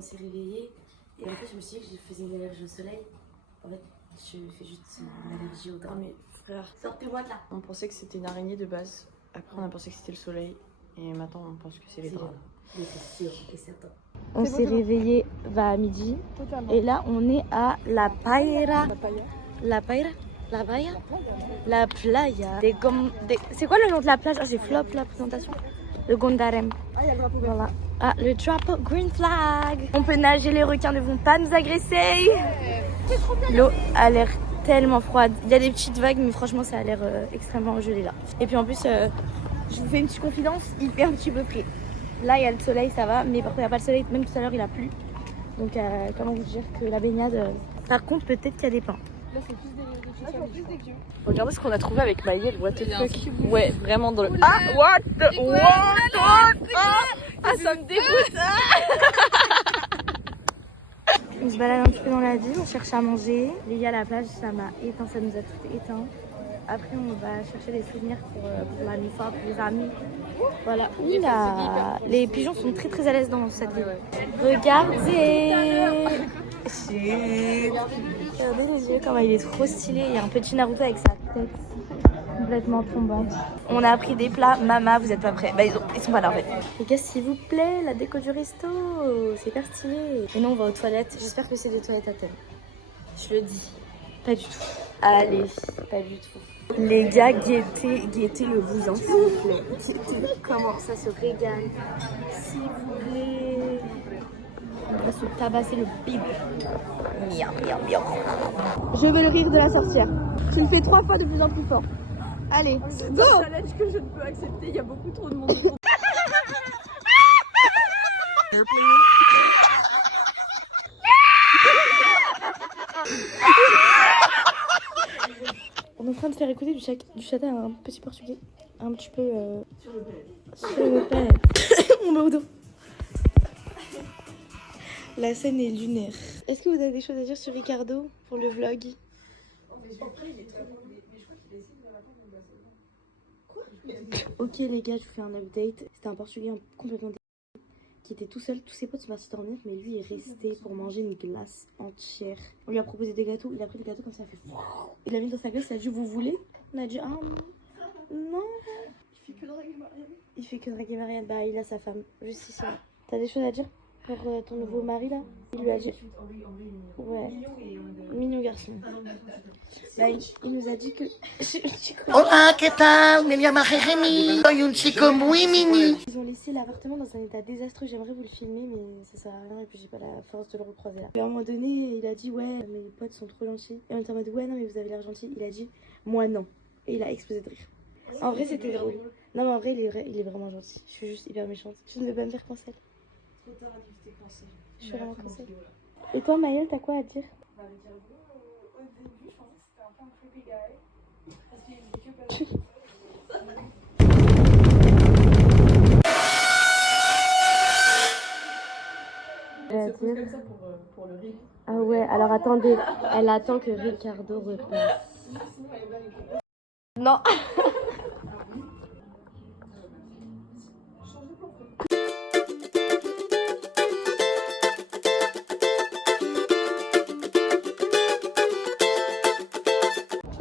On s'est réveillé et en fait je me suis dit que je faisais une allergie au soleil. En fait je fais juste une allergie au drap. Mais frère, Sortez-moi de là. on pensait que c'était une araignée de base. Après on a pensé que c'était le soleil. Et maintenant on pense que c'est les draps. Mais c'est sûr et certain. On s'est réveillé à midi. Totalement. Et là on est à La Paira. La paella. La Paira. La Playa. C'est quoi le nom de la plage? Ah, j'ai flop la présentation. Le Gondarem. Ah, il y a le drapeau vert. Voilà. Ah, le drapeau green flag. On peut nager, les requins ne vont pas nous agresser. L'eau a l'air tellement froide. Il y a des petites vagues, mais franchement, ça a l'air extrêmement gelé là. Et puis en plus, je vous fais une petite confidence, il fait un petit peu frais. Là, il y a le soleil, ça va, mais par contre, il n'y a pas le soleil. Même tout à l'heure, il a plu. Donc, comment vous dire que la baignade. Par contre, peut-être qu'il y a des pains. Là, c'est plus des queues. Regardez ce qu'on a trouvé avec Maëlle, what the fuck. Ouais, vraiment dans le. Ah, what the. Ah, ça me dégoûte. On se balade un petit peu dans la ville, on cherche à manger. Les gars, la plage, ça m'a éteint, ça nous a tout éteint. Après, on va chercher des souvenirs pour la Mifa, pour les amis. Voilà. Oula, les pigeons sont très très à l'aise dans cette ville. Regardez. Regardez les yeux, comment il est trop stylé. Il y a un petit Naruto avec sa tête complètement tombante. On a pris des plats. Mama, vous êtes pas prêts? Bah, ils sont pas là en fait. Les gars, s'il vous plaît, la déco du resto, c'est hyper stylé. Et nous, on va aux toilettes. J'espère que c'est des toilettes à thème. Je le dis. Pas du tout. Allez, pas du tout. Les gars, guettez le bouillon, s'il vous plaît. Guettez comment ça se régale. S'il vous plaît. On va se tabasser le bide. Miam, miam, miam. Je veux le rire de la sorcière. Tu le fais 3 fois de plus en plus fort. Allez, C'est un challenge que je ne peux accepter, il y a beaucoup trop de monde. On est en train de faire écouter du chata à un petit portugais. Un petit peu. Sur le pet. On met au dos. La scène est lunaire. Est-ce que vous avez des choses à dire sur Ricardo pour le vlog? Ok les gars, je vous fais un update. C'était un portugais complètement qui était tout seul. Tous ses potes sont partis dormir, mais lui est resté pour manger une glace entière. On lui a proposé des gâteaux, il a pris le gâteau comme ça, il a fait. Il l'a mis dans sa glace, il a dit vous voulez? On a dit ah non. Il fait que draguer Marianne. Il fait que draguer Marianne. Bah il a sa femme, juste ici. T'as des choses à dire pour ton nouveau mari là? Il lui a dit. Ouais. Mignon garçon. Bah, il nous a dit que. Hola, ¿qué tal? Me llamo Jeremy. Soy un chico muy mini. Ils ont laissé l'appartement dans un état désastreux. J'aimerais vous le filmer, mais ça sert à rien. Et puis j'ai pas la force de le recroiser là. Et à un moment donné, il a dit ouais, mes potes sont trop gentils. Et on était en mode ouais, non, mais vous avez l'air gentil. Il a dit moi non. Et il a explosé de rire. En vrai, c'était drôle. Non, mais en vrai, il est vraiment gentil. Je suis juste hyper méchante. Je ne veux pas me faire cancel. Trop tard à éviter cancel. Je suis vraiment cancel. Et toi, Maëlle, t'as quoi à dire? Au début, je pensais que c'était un peu un creepy guy. Parce qu'il dit que Elle se pose comme ça pour le rire. Ah ouais, alors attendez, elle attend que Ricardo repasse. Non.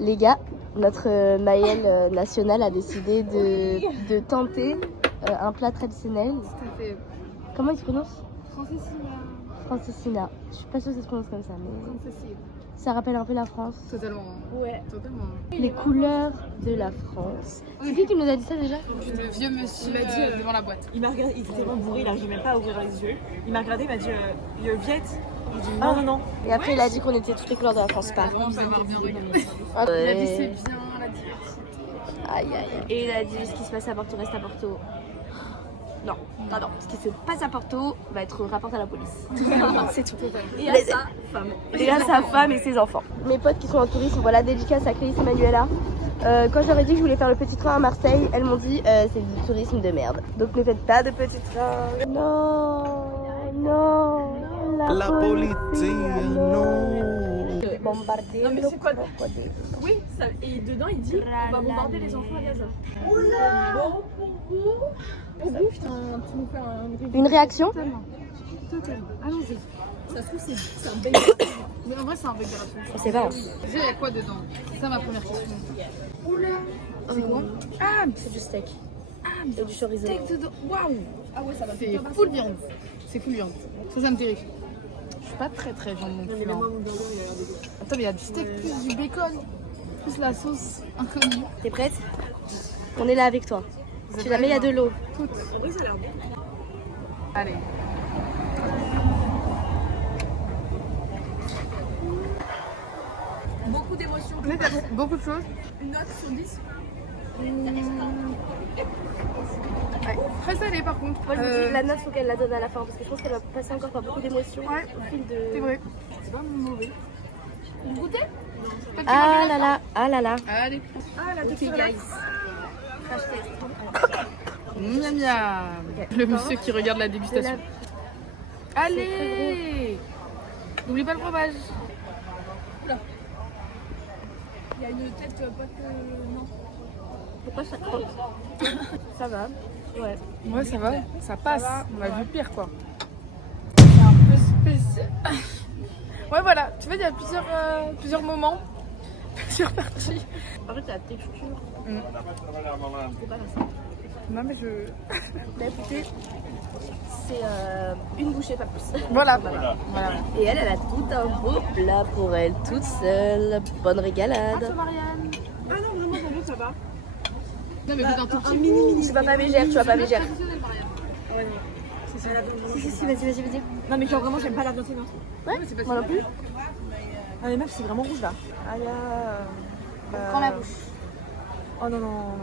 Les gars, notre Maëlle nationale a décidé de tenter un plat traditionnel. Comment il se prononce? Francesina. Je suis pas sûre que ça se prononce comme ça, mais ça rappelle un peu la France. Totalement. Ouais. Totalement. Les couleurs de la France. C'est qui nous a dit ça déjà? Le vieux monsieur devant la boîte. Il m'a regardé, il était tellement bourré, il n'arrivait même pas à ouvrir les yeux. Il m'a regardé, il m'a dit Viet. Il dit non, non, non. Et après, il a dit qu'on était toutes les couleurs de la France. Pas. Avant d'avoir bien regardé. Ah, La vie c'est bien, la diversité. Aïe, aïe, aïe. Et il a dit ce qui se passe à Porto reste à Porto. Non, non, non. Ce qui se passe à Porto va être rapporté à la police. C'est tout. Et à sa femme. Et à sa femme et ses enfants. Mes potes qui sont en tourisme, voilà, dédicace à Cléis et Manuela. Quand j'aurais dit que je voulais faire le petit train à Marseille, elles m'ont dit c'est du tourisme de merde. Donc ne faites pas de petit train. Non, non. La police, non. Bombarder. Non mais c'est quoi? Oui, ça... et dedans il dit on va bombarder les enfants à Gaza. Bon pour vous. Oh putain, tu nous fais une réaction? Allons-y. Ça se trouve, c'est un bec. Mais en vrai, c'est un bec de la On sait pas. il y a quoi dedans? C'est ça ma première question. Oula. C'est quoi? Ah, C'est du steak. mais Et du chorizo. steak dedans. Waouh. Ah ouais, ça va. C'est full viande. C'est full viande. Ça me terrifie. Je suis pas très viande non plus. Attends, mais il y a du steak plus du bacon. Plus la sauce inconnue. T'es prête? On est là avec toi. Si jamais il y a de l'eau. En vrai, ça a l'air bon. Allez. Beaucoup d'émotions. Beaucoup de choses. Une note sur 10. Ouais. Très salé par contre. Moi je me dis la note faut qu'elle la donne à la fin parce que je pense qu'elle va passer encore par beaucoup d'émotions Ouais. au fil de. C'est vrai. C'est pas mauvais. Vous goûtez? Ah là là, ah là là. Allez. Ah, la texture. Miam miam. Le monsieur qui regarde la dégustation. Allez. N'oublie pas le fromage. Il y a une tête pas que. Non. Pourquoi ça croque? Ça va. Ouais. Ouais, ça va. Ça passe. On a vu pire quoi. C'est un peu spécial. Ouais, voilà. Tu vois, il y a plusieurs moments. Plusieurs parties. En fait la texture. C'est pas ça. Non, mais je. Bah écoutez, c'est une bouchée pas plus. Voilà. Et elle a tout un beau plat pour elle toute seule. Bonne régalade. Marianne. Ah non, vraiment, ça va, ça va. Non, mais goûte un tout petit. Tu vas pas végère, tu vas pas végère. Ah ouais, non. C'est ça la viande. Si, vas-y. Non, mais genre vraiment, j'aime pas la viande sémence. Ouais, moi non plus. Ah, mais meuf, c'est vraiment rouge là. Ah, il y a. Prends la bouche. Oh non.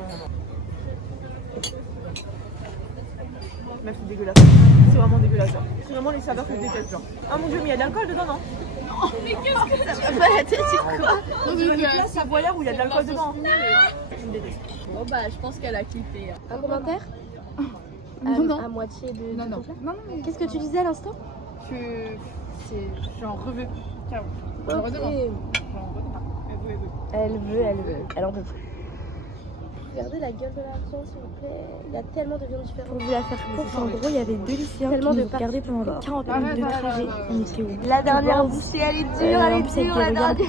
Meuf, c'est dégueulasse. C'est vraiment dégueulasse. Genre. C'est vraiment les saveurs que je déteste. Genre. Ah mon dieu, mais il y a de l'alcool dedans, non? Bah la tête c'est quoi? Une place savoyard où il y a de l'alcool dedans. Je me déteste. Bon bah je pense qu'elle a kiffé. Un commentaire? Non. À moitié de. Non. ton plat. Non. Qu'est-ce que tu disais à l'instant? Que c'est. Je suis en revue. Ciao. Ok. Elle en peut plus. Regardez la gueule de la viande s'il vous plaît. Il y a tellement de viande différente. Pour vous la faire courte, en gros, il y avait deux lycéens qui nous regardaient pendant 40 minutes de trajet. On était où? La dernière bouchée, elle est dure, elle est dure, la dernière.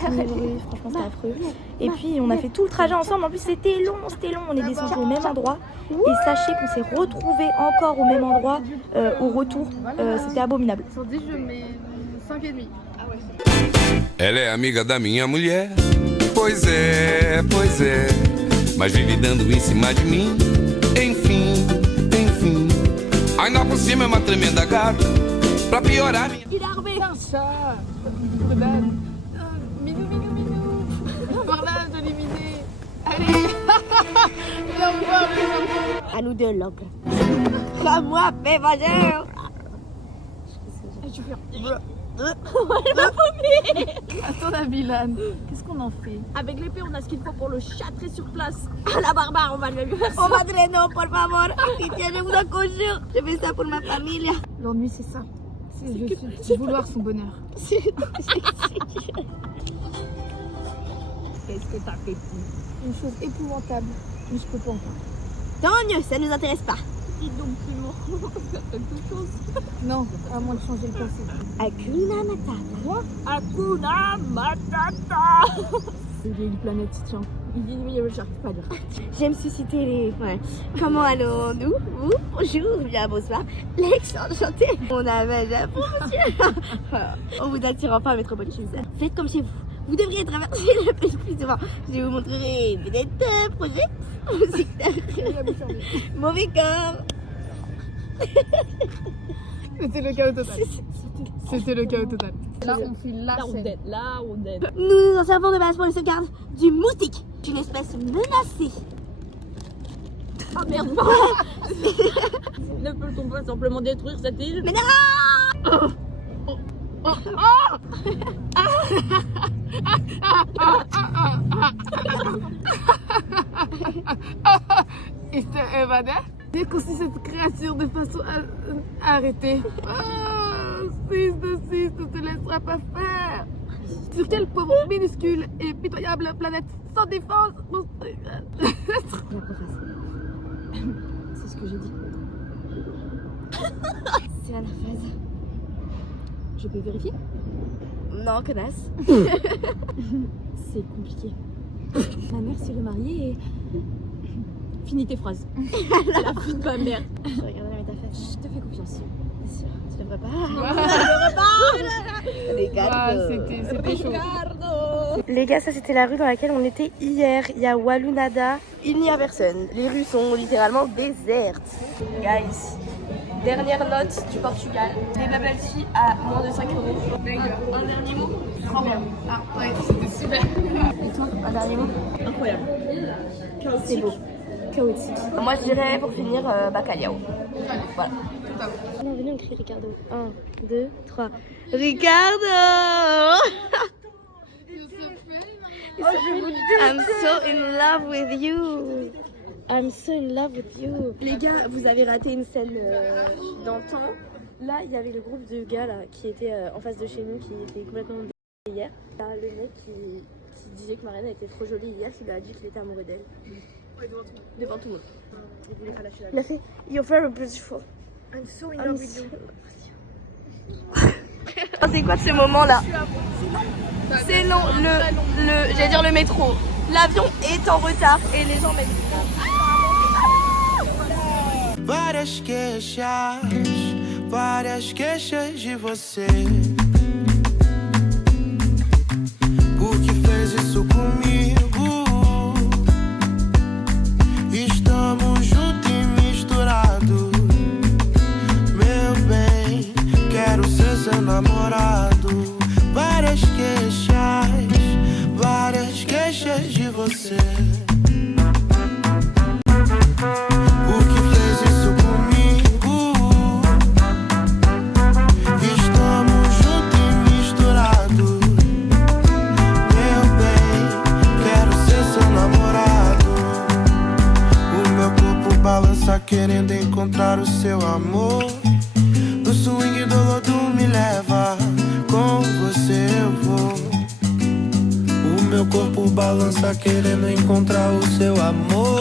Franchement, c'est affreux. Et puis, on a fait tout le trajet ensemble. En plus, c'était long. On est descendu au même endroit. Et sachez qu'on s'est retrouvés encore au même endroit au retour. C'était abominable. Sur 10, je mets 5,5. Ela é amiga da minha mulher. Pois é. Mas vive dando em cima de mim. Enfim. Ainda por cima é uma tremenda gata. Pra piorar minha. Un chat. Minou. Par là, de l'éliminer. Allez. Viens me voir. À nous deux, l'ogre. Comme moi, fais majeur. Attends, la Bilane. Qu'est-ce qu'on en fait? Avec l'épée on a ce qu'il faut pour le châtrer sur place. La barbare, on va lui faire ça. Oh, madre, non, por favor. Pitié, je vous en conjure. Je fais ça pour ma famille. L'ennui, c'est ça. C'est vouloir son bonheur. Qu'est-ce que t'as fait? Une chose épouvantable, mais je peux pas encore. Tant mieux, ça nous intéresse pas. Dis donc plus lourd. Quelque chose. Non, à moins de changer le passé. Hakuna Matata. Quoi? Hakuna Matata. Il y a une planète, tiens. Il dit oui, j'arrive pas à dire. J'aime susciter les... Ouais. Comment allons-nous? Vous? Bonjour, bien bonsoir. Lex, enchanté. On a un Japon, monsieur. On vous attire enfin à Métropole chez ça. Faites comme chez vous. Vous devriez traverser le plus souvent. Je vous montrerai peut-être projet au secteur. Mauvais corps. C'était le chaos total. C'était le chaos total. Là, on file la scène. Là on est. Nous nous en servons de base pour les sauvegarde du moustique, une espèce menacée. Ah merde. Ne peut-on pas simplement détruire cette île? Mais non! Il s'est évadé. Déconcis cette créature de façon à arrêter. Six ne te laissera pas faire. Sur quelle pauvre, minuscule et pitoyable planète sans défense. C'est ce que j'ai dit. C'est anaphase. Je peux vérifier? Non, connasse. C'est compliqué. Ma mère s'est remariée et... Finis tes phrases. La fin de ma mère. Je vais regarder la métaphase. Je te fais confiance. C'est sûr, tu devrais pas. C'était chaud. Les gars, ça c'était la rue dans laquelle on était hier. Il y a Walunada. Il n'y a personne. Les rues sont littéralement désertes. Guys, dernière note du Portugal. Les bubble tea à moins de 5 euros. Un dernier mot? Trop bien. Ah ouais, c'était super. Et toi, un dernier mot? Incroyable. C'est beau. Chaotique. Moi je dirais pour finir Bacalhau. Allez, Voilà. top. Non, venez, on crie Ricardo. 1, 2, 3. Ricardo! I'm so in love with you. I'm so in love with you. Les gars, vous avez raté une scène d'antan. Là, il y avait le groupe de gars là, qui était en face de chez nous, qui était complètement hier. Là, le mec qui disait que Marianne était trop jolie hier, qui lui a dit qu'il était amoureux d'elle. Ouais, Devant tout le monde. il voulait pas lâcher la Il a fait You're very beautiful. I'm so in I'm love with so- you. C'est quoi de ce moment là? C'est long, j'allais dire le métro. L'avion est en retard et les gens mettent. Várias queixas de você. Por que fez isso comigo? Estamos juntos e misturados. Meu bem, quero ser seu namorado. Várias queixas de você. Por que fez isso comigo? Estamos juntos e misturados. Meu bem, quero ser seu namorado. O meu corpo balança querendo encontrar o seu amor. No swing do lodo me leva, com você eu vou. O meu corpo balança querendo encontrar o seu amor.